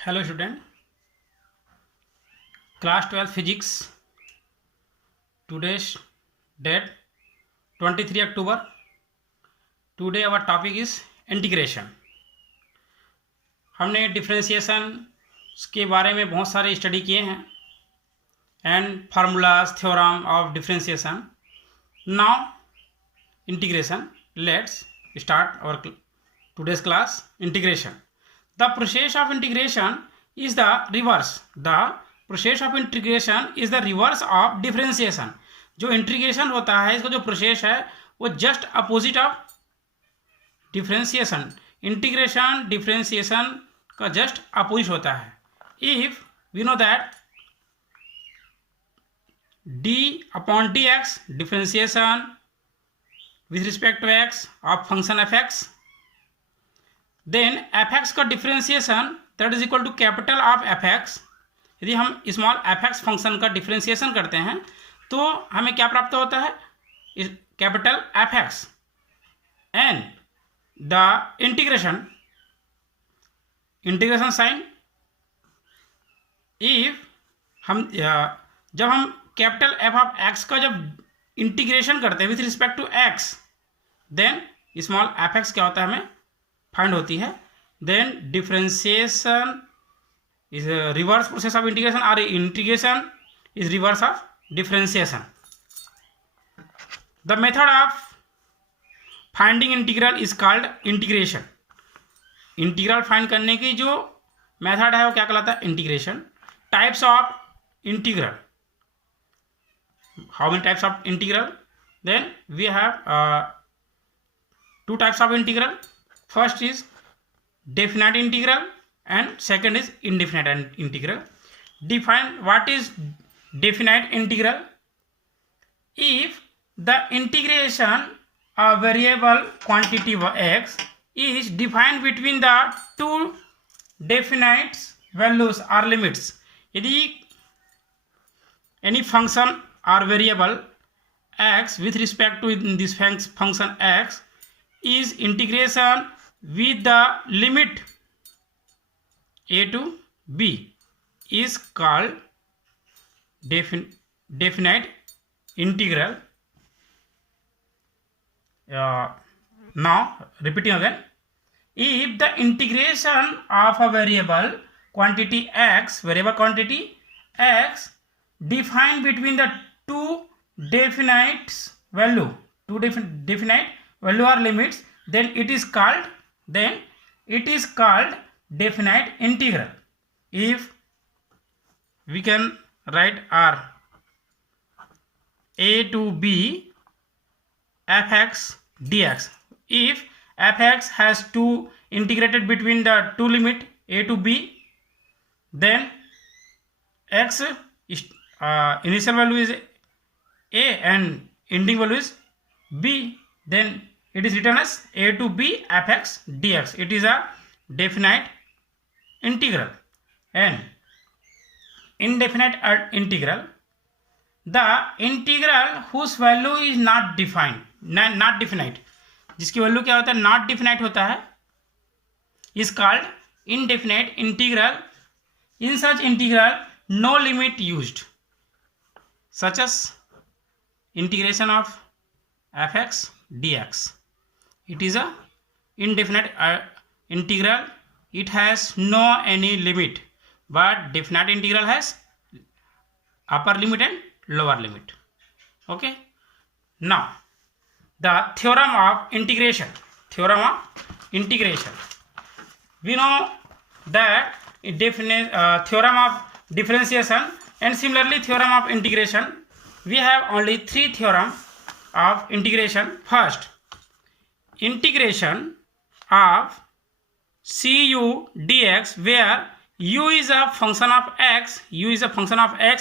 Hello student, class 12 physics. Today's date 23 October. Today our topic is integration. हमने differentiation के बारे में बहुत सारे स्टडी किए हैं and formulas theorem of differentiation. Now integration. Let's start our today's class. Integration. The process of integration is the reverse. The process of integration is the reverse of differentiation. जो integration होता है इसका जो process है वो just opposite of differentiation. Integration differentiation का just opposite होता है. If we know that d upon d x differentiation with respect to x of function fx, then fx का differentiation that is equal to capital of fx. यदि हम small fx function का differentiation करते हैं तो हमें क्या प्राप्त होता है? Capital fx. And the integration sign, if हम जब हम कैपिटल f ऑफ x का जब इंटीग्रेशन करते हैं with respect to x, then small fx क्या होता है हमें फाइंड होती है. Then differentiation is reverse process of integration और integration is reverse of differentiation. The method of finding integral is called integration. Integral find करने की जो मेथड है वो क्या कहलाता है? Integration. Types of integral. How many types of integral? Then we have two types of integral. First is definite integral and second is indefinite integral. Define what is definite integral. If the integration of variable quantity x is defined between the two definite values or limits. यदि any function or variable x with respect to this function x is integration with the limit a to b is called definite integral. Now repeating again, if the integration of a variable quantity x defined between the two definite value or limits, then it is called definite integral. If we can write r a to b fx dx, if fx has to integrated between the two limit a to b, then x is initial value is a and ending value is b, then it is written as a to b fx dx. It is a definite integral. And indefinite integral, the integral whose value is not defined, not definite, जिसकी value क्या होता है? Not definite होता है, is called indefinite integral. In such integral no limit used, such as integration of fx dx. It is a indefinite integral. It has no any limit, but definite integral has upper limit and lower limit. Okay, now the theorem of integration. We know that theorem of differentiation and similarly theorem of integration. We have only three theorem of integration. First, integration of cu dx, where u is a function of x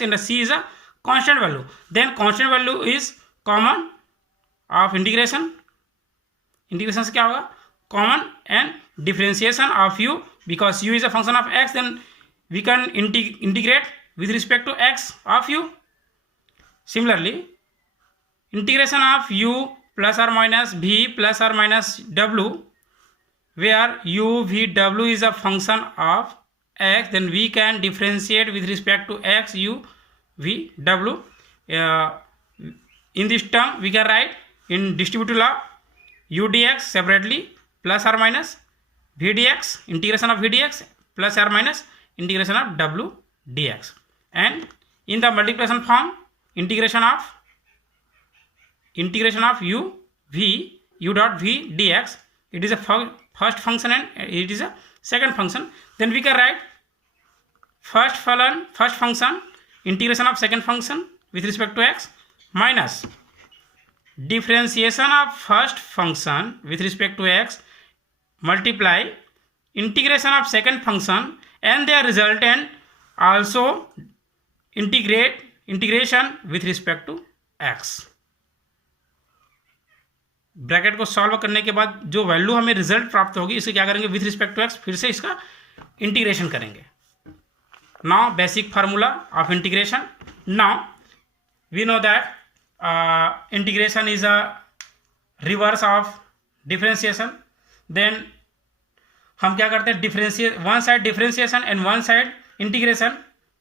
and the c is a constant value. Then constant value is common of integration. Integration से क्या होगा? Common. And differentiation of u, because u is a function of x, then we can integrate with respect to x of u. Similarly, integration of u plus or minus v plus or minus w, where u v w is a function of x, then we can differentiate with respect to x, u, v, w. In this term we can write in distributive law u dx separately plus or minus v dx, integration of v dx plus or minus integration of w dx, and in the multiplication form integration of u v u dot v dx. It is a first function and it is a second function. Then we can write first function integration of second function with respect to x minus differentiation of first function with respect to x multiply integration of second function and their resultant also integration with respect to x. Bracket को solve करने के बाद जो value हमें result प्राप्त होगी इसे क्या करेंगे, विथ रिस्पेक्ट टू एक्स फिर से इसका इंटीग्रेशन करेंगे. Now basic formula of integration. Now we know that integration is a reverse of differentiation. Then हम क्या करते हैं, one side differentiation and one side integration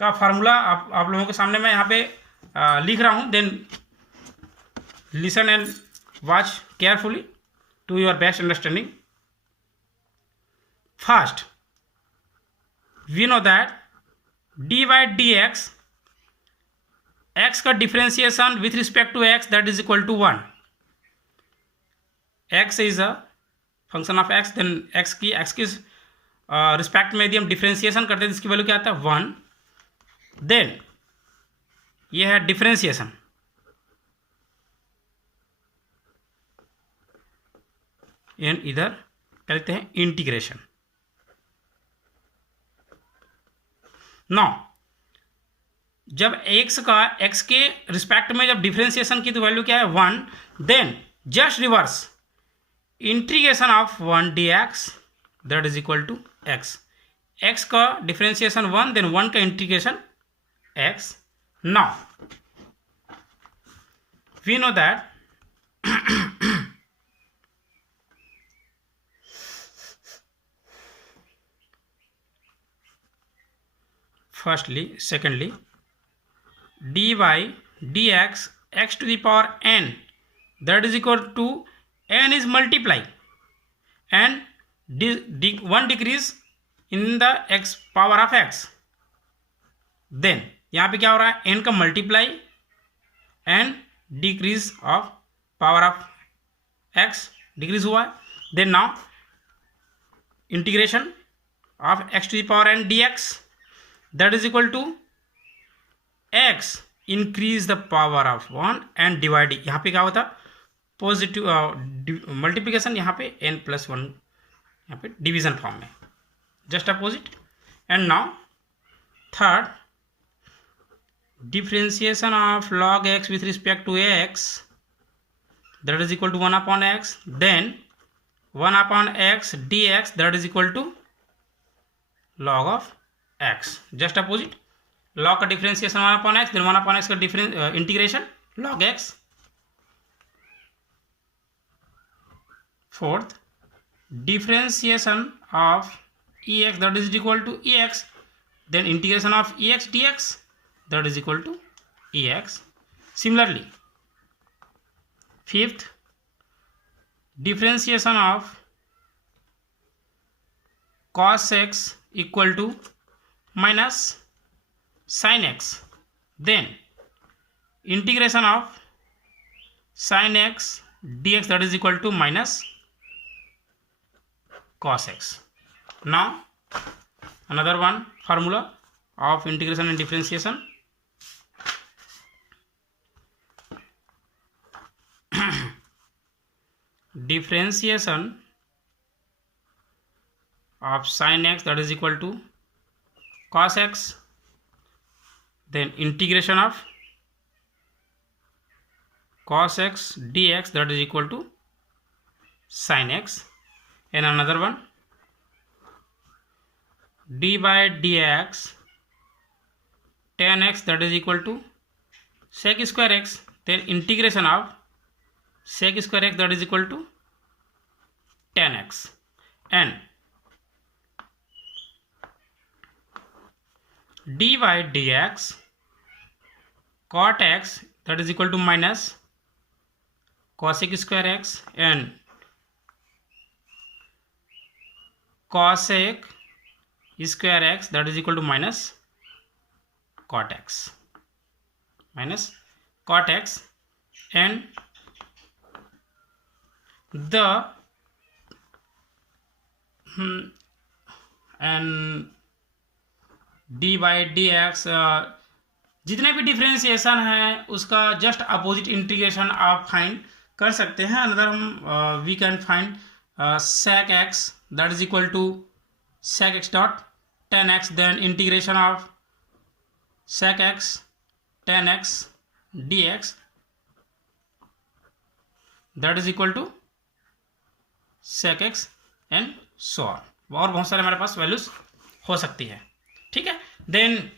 का फार्मूला आप लोगों के सामने मैं यहाँ पे लिख रहा हूँ. Then listen and watch carefully to your best understanding. First, we know that dy dx, x का differentiation with respect to x that is equal to 1. x is a function of x, then x की respect में यदि हम differentiation करते हैं इसकी value क्या आता है 1. देन ये है डिफ्रेंशिएशन. एंड इधर क्या लिखते हैं इंटीग्रेशन. नौ जब x के रिस्पेक्ट में जब डिफरेंशिएशन की तो वैल्यू क्या है 1. Then just reverse integration of 1 dx that is equal to x. x का डिफरेंशिएशन 1, देन 1 का integration x. Now we know that secondly dy dx x to the power n that is equal to n is multiply and one decrease in the x power of x. then यहाँ पे क्या हो रहा है, n का multiply and decrease of power of x decrease हुआ है. Then now integration of x to the power n dx that is equal to x increase the power of 1 and divide. यहाँ पे क्या होता पॉजिटिव मल्टीप्लिकेशन, यहाँ पे n plus 1 यहाँ पे डिवीजन फॉर्म में just opposite. And now third differentiation of log x with respect to x that is equal to 1 upon x. then 1 upon x dx that is equal to log of x. Just opposite log का differentiation 1 upon x, then 1 upon x का integration log x. Fourth differentiation of ex that is equal to ex, then integration of ex dx that is equal to ex. Similarly, fifth differentiation of cos x equal to minus sin x, then integration of sin x dx that is equal to minus cos x. Now another one formula of integration and differentiation. Differentiation of sin x that is equal to cos x, then integration of cos x dx that is equal to sin x. And another one d by dx tan x that is equal to sec square x, then integration of sec square x that is equal to tan x. And dy dx cot x that is equal to minus cosec square x and cosec square x that is equal to minus cot x and the and dy dx जितने भी differentiation है उसका just opposite integration आप find कर सकते हैं. Another हम we can find sec x that is equal to sec x dot tan x, then integration of sec x tan x dx that is equal to sec x and so on. और बहुत सारे हमारे पास values हो सकती है. ठीक है. Then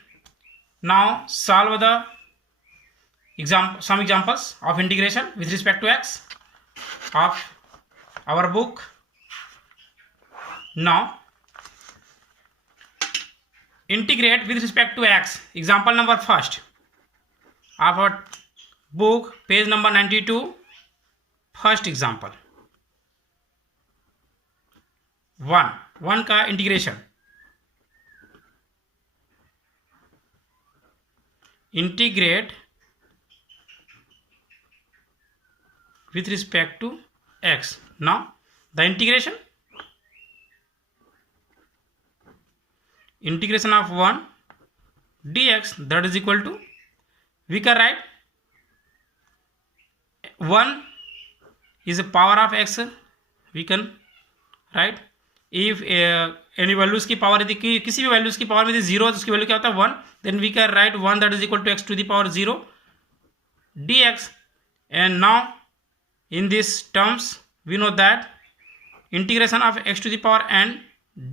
now solve the some examples of integration with respect to x of our book. Now integrate with respect to x. Example number first of our book, page number 92. First example 1 का integration. Integrate with respect to x. Now the integration of 1 dx that is equal to, we can write 1 is a power of x. We can write if any values की power यदि किसी भी values की power में यदि 0 तो उसकी value क्या होता है 1. then we can write 1 that is equal to x to the power 0 dx. and now in these terms we know that integration of x to the power n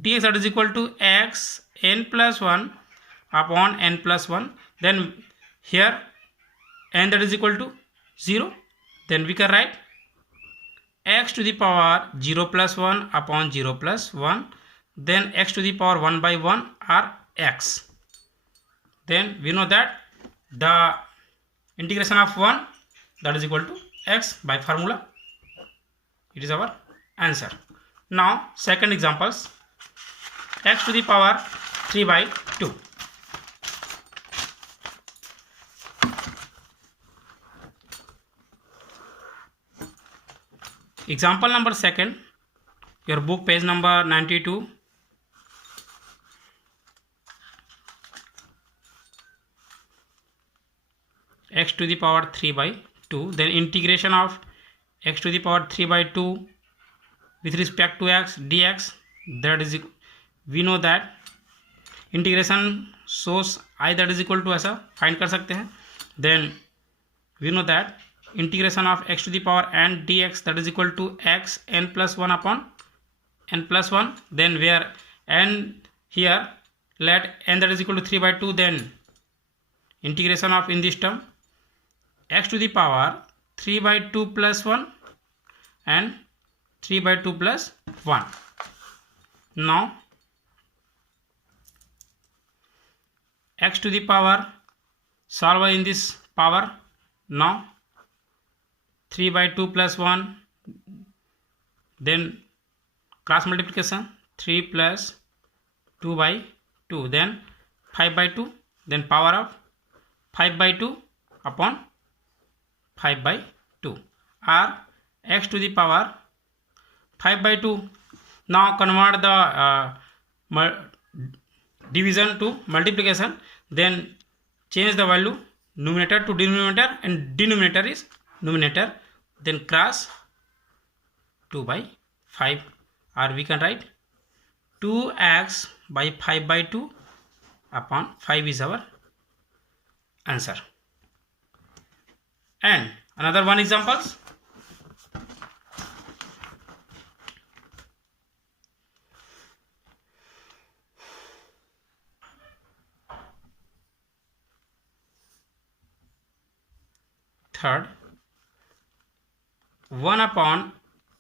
dx that is equal to x n plus 1 upon n plus 1. then here n that is equal to 0, then we can write x to the power 0 plus 1 upon 0 plus 1. then x to the power 1 by 1 are x. then we know that the integration of 1 that is equal to x by formula. It is our answer. Now second examples, x to the power 3 by 2. Example number second, your book page number 92. x to the power 3 by 2. then integration of x to the power 3 by 2 with respect to x dx that is, we know that integration source I that is equal to ऐसा find कर सकते हैं. then we know that integration of x to the power n dx that is equal to x n plus 1 upon n plus 1. then where n here let n that is equal to 3 by 2, then integration of in this term x to the power 3 by 2 plus 1 and 3 by 2 plus 1. now x to the power solve in this power. now 3 by 2 plus 1, then cross multiplication 3 plus 2 by 2, then 5 by 2, then power of 5 by 2 upon 5 by 2 or x to the power 5 by 2. now convert the division to multiplication, then change the value numerator to denominator and denominator is numerator, then cross 2 by 5 or we can write 2x by 5 by 2 upon 5 is our answer. And another one examples. Third, 1 upon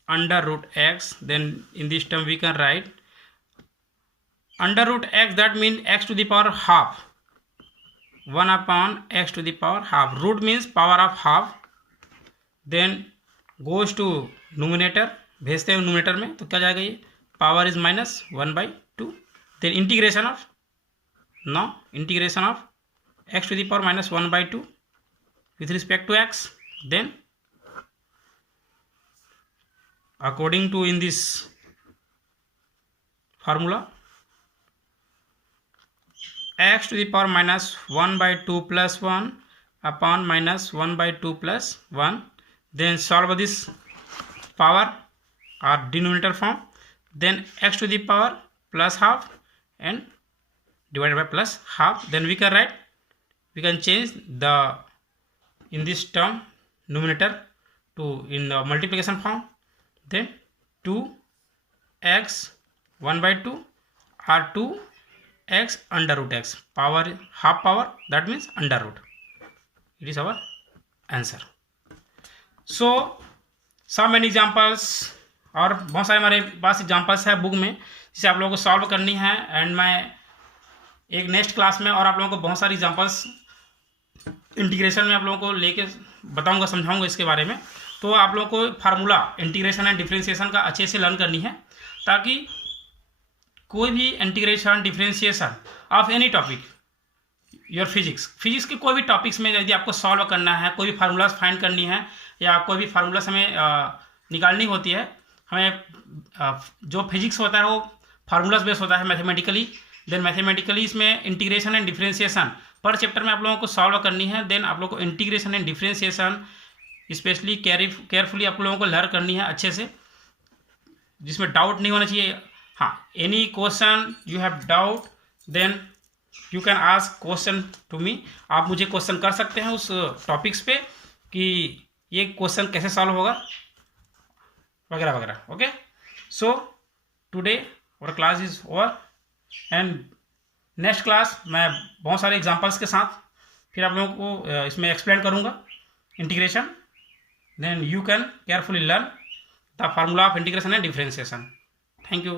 under root x, then in this term we can write under root x, that means x to the power half. 1/x⁴ root means power of half, then goes to nominator, भेजते हैं nominator में, तो क्या जाएगा ये power is -1/2, then integration of x⁴ -1/2 with respect to x, then according to in this formula x⁴ -1/2 + 1 upon -1/2 + 1, then solve this power or denominator form, then x⁴ plus half and divided by plus half, then we can change the in this term numerator to in the multiplication form, then 2x 1/2 or 2x √x, power half power, that means under root. It is our answer. So some many examples, और बहुत सारे हमारे पास examples है book में जिसे आप लोगों को सॉल्व करनी है, एंड मैं एक नेक्स्ट क्लास में और आप लोगों को बहुत सारी एग्जाम्पल्स इंटीग्रेशन में आप लोगों को लेके बताऊंगा, समझाऊंगा इसके बारे में। तो आप लोगों को फार्मूला इंटीग्रेशन एंड डिफरेंशिएशन का अच्छे से लर्न करनी है, ताकि कोई भी integration differentiation of any topic, your physics के कोई भी टॉपिक्स में यदि आपको सॉल्व करना है, कोई भी फार्मूलाज फाइंड करनी है, या कोई भी फार्मूलाज हमें निकालनी होती है, हमें जो फिजिक्स होता है वो फार्मूलाज बेस होता है मैथमेटिकली, देन मैथमेटिकली इसमें इंटीग्रेशन एंड डिफरेंशिएशन पर चैप्टर में आप लोगों को सॉल्व करनी है। देन आप लोगों को integration and differentiation specially carefully आप लोगों को लर्न करनी है अच्छे से, जिसमें डाउट नहीं होना चाहिए। हाँ, any question you have doubt then you can ask question to me, आप मुझे क्वेश्चन कर सकते हैं उस टॉपिक्स पे कि ये क्वेश्चन कैसे सॉल्व होगा वगैरह वगैरह। Okay, so today our class is over, and next class मैं बहुत सारे एग्जांपल्स के साथ फिर आप लोगों को इसमें एक्सप्लेन करूंगा integration, then you can carefully learn the formula of integration and differentiation. Thank you.